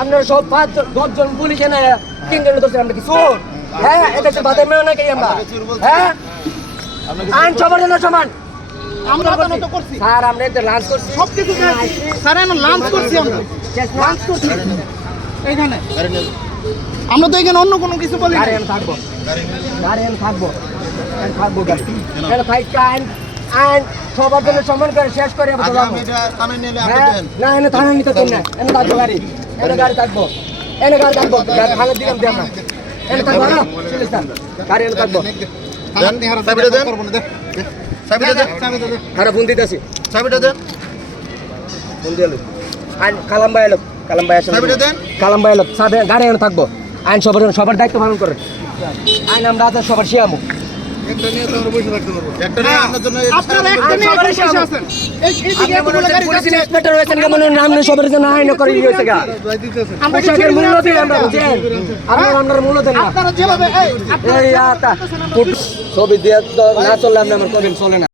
আপনারা সব 5-10 জন পুলিশ এনে 3 জন দোষী আমরা কি চোর? হ্যাঁ, এটা সে বাদে মেয়ে নাকি আমরা? হ্যাঁ, আইন সবার জন্য সমান। আমরা তো করছি স্যার, আমরা তো লাঞ্চ করছি, সবকিছু স্যার আমরা লাঞ্চ করছি, আমরা লাঞ্চ করছি এইখানে। আমরা তো এখানে অন্য কোনো কিছু বলি না। গাড়ি আমি থাকবো, গাড়ি আমি থাকবো, আমি থাকবো গাড়ি। তাহলে ভাই আইন সবার জন্য সমান করে শেষ করে আবার যাবো। হ্যাঁ, না এনে থানা নিতে দেন না, এনে থাকবো গাড়ি, এনে গাড়ি থাকবো, এনে গাড়ি থাকবো, থানা দিলাম দিয়ে আমরা এনে থাকবো না, চল্লিশ টাকা গাড়ি এনে থাকবো। খারাপ ফোন দিতেছি, ফোন দিয়ে আইন কালাম্বাই এলো, কালাম্বাই আসেন, কালাম্বাই এলো, গাড়ি এনে থাকবো। আইন সবার দায়িত্ব পালন করে। আইন আমরা সবার শিয়ামু। ছবি দিয়ে না চললে আমরা চলে না।